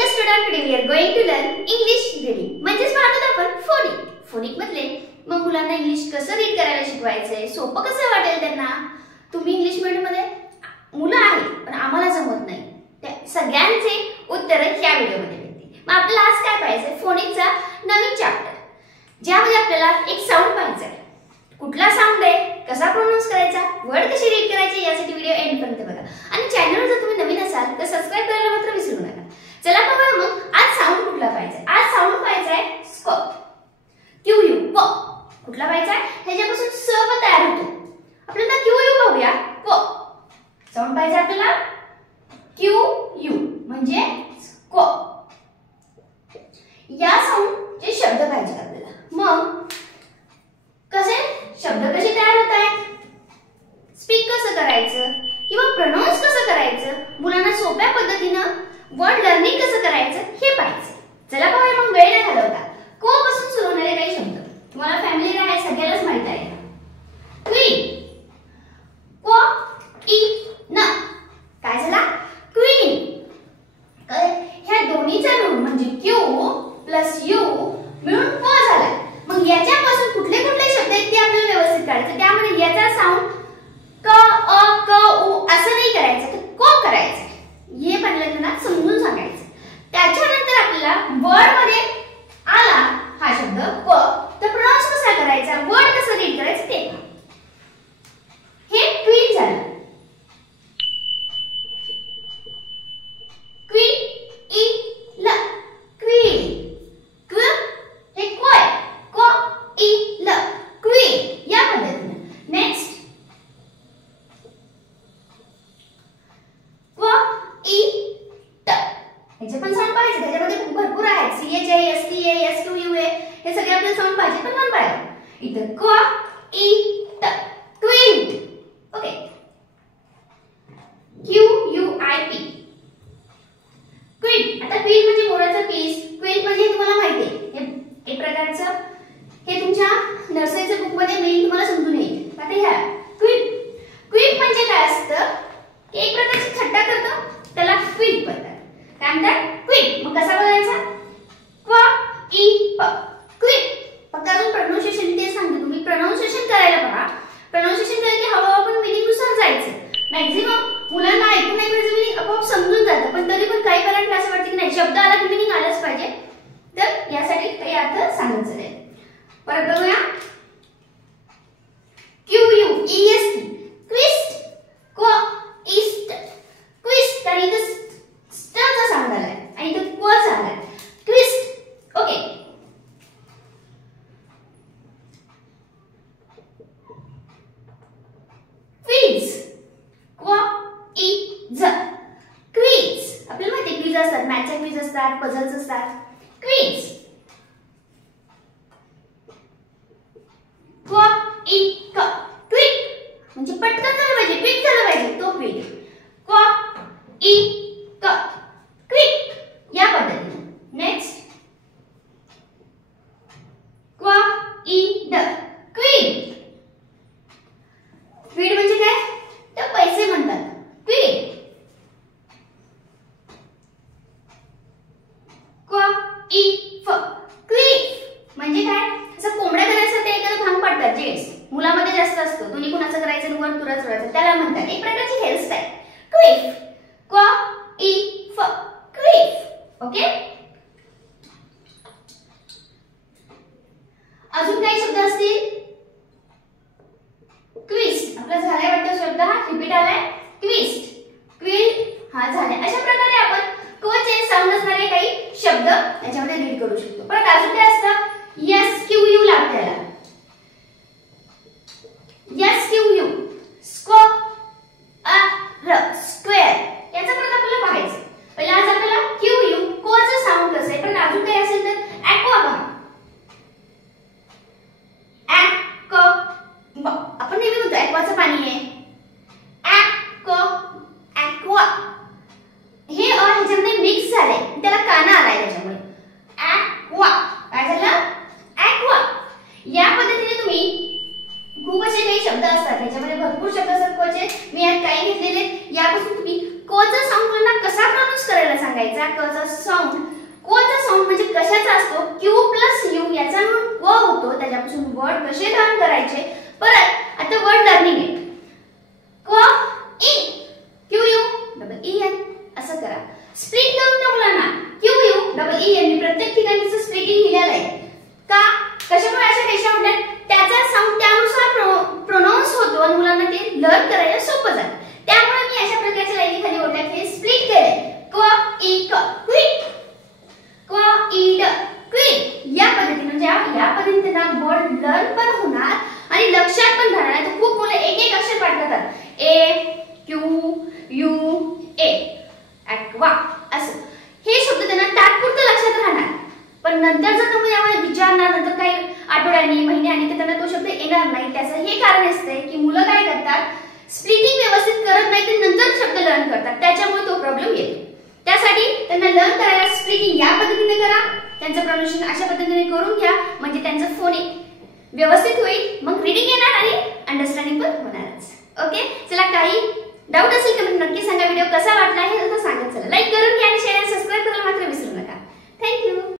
Hello student, today we are going to learn English reading. म्हणजेच पाहतो आपण phonic. Phonic मधले मग मुलांना इंग्लिश कसं रीड करायला शिकवायचंय, सोपं कसं वाटेल त्यांना. तुम्ही इंग्लिश मीडियम मध्ये मुलं आहेत पण आम्हाला जमत नाही, त्या सगळ्यांचे उत्तर या व्हिडिओ मध्ये मिळतील. मग आपल्याला आज काय पाहायचंय, फोनिकचा नवीन चॅप्टर ज्यामध्ये आपल्याला एक साऊंड पाहायचा आहे. कुठला साऊंड आहे, कसा प्रोनाउन्स करायचा, वर्ड कशी रीड करायची, यासाठी व्हिडिओ एंड पर्यंत बघा. आणि चॅनलवर जर तुम्ही नवीन असाल तर सबस्क्राइब करायला मात्र विसरू नका. चला बघा मग आज साऊंड कुठला पाहायचा आहे. आज साऊंड पाहायचा आहे स्क, क्यू यू प. कुठला पाहायचा आहे, ह्याच्यापासून स प तयार होतो. आपल्याला क्यू यू पाहूया. प साऊंड पाहायचा आपल्याला क्यू यू म्हणजे स्क. या साऊंडचे शब्द पाहिजे आपल्याला. मग कसे शब्द कसे तयार होत आहेत, स्पीक कसं करायचं किंवा प्रोनाउन्स कसं करायचं, मुलांना सोप्या पद्धतीनं वर्ड लर्निंग कसं करायचं हे पाहायचं. चला पाहूया मग वेळ न घालवता. को पासून सुरू होणारे काही शब्द तुम्हाला फॅमिली आहे, सगळ्यांनाच माहित आहे. क्वीन, क्व ई न. काय झाला, क्वीन. ह्या दोन्हीचा रूट म्हणजे क्यू प्लस यू मिळून क झाला. मग याच्यापासून कुठले कुठले शब्द आहेत ते आपल्याला व्यवस्थित काढायचं. त्यामध्ये याचा साऊंड क अ क उ असं नाही करायचं, तर क करायचं. हे पहिल्यांदा समजून सांगायचं. त्याच्यानंतर आपल्याला वर्ड मध्ये आला हा शब्द क, तर प्रोनाउन्स कसा करायचा, वर्ड कसं रीड करायचं ते. हे क्वीन झालं. क्वीन ई ल, क्वीन. क्व हे क्व आहे, क्व ई ल, क्वीन. या पद्धतीने. नेक्स्ट ह्याचे पण साऊंड पाहिजे. त्याच्यामध्ये भरपूर आहेत, C H A S T A S two U A, हे सगळे आपल्याला साऊंड पाहिजे. पण वन बाय वन. इथं क्व ई ट, queen. Okay. Q U I P, queen. आता क्वीन म्हणजे मोराचा पीस. क्वीन म्हणजे तुम्हाला माहिती आहे, हे एक प्रकारचं हे तुमच्या नर्सरीच्या बुक मध्ये मी तुम्हाला समजून येईल. आता ह्या क्वीन, क्वीन म्हणजे काय असतं, एक प्रकारची थट्टा करतो त्याला क्वीन म्हणतात. काय म्हणतात, क्वीन. मग कसा बोलायचा, क्व ई प, क्वीन. फक्त अजून प्रोनाउन्सिएशन ते सांगते, तुम्ही प्रोनाउन्सिएशन करायला बघा. प्रोनाउन्सिएशन केलं की हळूहळू आपण मीनिंग नुसार जायचं. मॅक्झिमम मुलांना ऐकून ऐकण्याचं मीनिंग आपोआप समजून जातं, पण तरी पण काही पेरेंटला असं वाटतं की नाही शब्द आला की मीनिंग आलंच पाहिजे. तर यासाठी काही अर्थ सांगायचं आहे. परत बघूया. Q U E S T, quest. Quest, क्विस्ट. तर इथं स्टचा साऊंड आलाय आणि इथं क्व आलाय, ट्विस्ट. ओके. क्वीज, क्व ई झ, क्वीज. आपल्याला माहिती आहे क्वीज असतात, मॅथच्या क्वीज असतात, पझल्स असतात. क्वीज. क्व ई क, क्विक. म्हणजे पटकन झालं पाहिजे, क्विक झालं पाहिजे, तो क्विक. क्व ई क, क्विक. या पद्धतीने. नेक्स्ट क्व ई ड, क्वीन. क्वीड म्हणजे काय, तर पैसे म्हणतात, क्वीन. क्व ई फ, क्वीफ. म्हणजे काय, असं कोंबड्या करायचं ते एखादं भांग पाडतात, जेंट्स मुलामध्ये जास्त असतो. दोन्ही कोणाचं करायचं, वर तुरा चढवायचं, त्याला म्हणतात एक प्रकारची हेअरस्टाईल, क्वीफ. क्व ई फ, क्वीफ. ओके. अजून काही शब्द असतील, क्विस्ट. आपला झालाय वाटतं शब्द, हा रिपीट आलाय, क्विस्ट. क्विल हा झालाय. अशा प्रकारे आपण क्वचे साऊंड असणारे काही शब्द याच्यामध्ये रीड करू शकतो. परत अजून काय असतं, एस क्यू यू लागते याला. एस क्यू यू, स्क्व अ र, स्क्वेअर. याचा परत आपल्याला पाहायचं. पहिला आज आपल्याला क्यू यू कोचं साऊंड कसं आहे. परत अजून काही असेल तर ॲक्वा पहा. ॲक आपण नेहमी म्हणतो ॲक्वाचं पाणी आहे, ॲक ॲक्वा. हे अ ह्याच्यामध्ये मिक्स झालंय, त्याला काना आलाय त्याच्यामुळे ॲक्वा. काय झालं, ॲक्वा. सांगायचा. कचा साऊंड, कोचा साऊंड म्हणजे कशाचा असतो, क्यू प्लस यू याचा व होतो, त्याच्यापासून वर्ड कसे लर्न करायचे. परत आता वर्ड लर्निंग आहे. क इ Q U double E N असं करा. स्प्लिट करून ना मुलांना Q U double E N. मी प्रत्येक ठिकाणी स्प्लिटिंग लिहिलेलं आहे. का कशामुळे अशा रेषा होतात, त्याचा साऊंड त्यानुसार प्रोनाउन्स होतो आणि मुलांना ते लर्न करायला सोपं जातं. त्यामुळे मी अशा प्रकारच्या लाईनी खाली ओळखत हे स्प्लिट केले. क इ क क्विक, क इ ड क्विक. या पद्धतीने म्हणजे या पद्धतीने त्यांना वर्ड लर्न पण होणार आणि लक्षात पण राहणार. तर खूप मुलं एक एक अक्षर पाठ करतात. ए क्यू यू ए ॲक्वा असं. हे शब्द त्यांना तात्पुरतं लक्षात राहणार, पण नंतर जर तुम्ही यावर विचारणार नंतर काही आठवड्यांनी महिन्यांनी तर त्यांना तो शब्द येणार नाही. त्याचं हे कारण असते की मुलं काय करतात, स्प्लिटिंग व्यवस्थित करत नाही तर नंतर शब्द लर्न करतात, त्याच्यामुळे तो प्रॉब्लेम येतो. त्यासाठी त्यांना लर्न करायला स्प्लिटिंग या पद्धतीने करा, त्यांचं प्रोनाउन्सिएशन अशा पद्धतीने करून घ्या म्हणजे त्यांचं फोनिक व्यवस्थित होईल. मग रीडिंग येणार आणि अंडरस्टँडिंग पण होणारच. ओके, चला काही डाऊट असेल तर नक्की सांगा.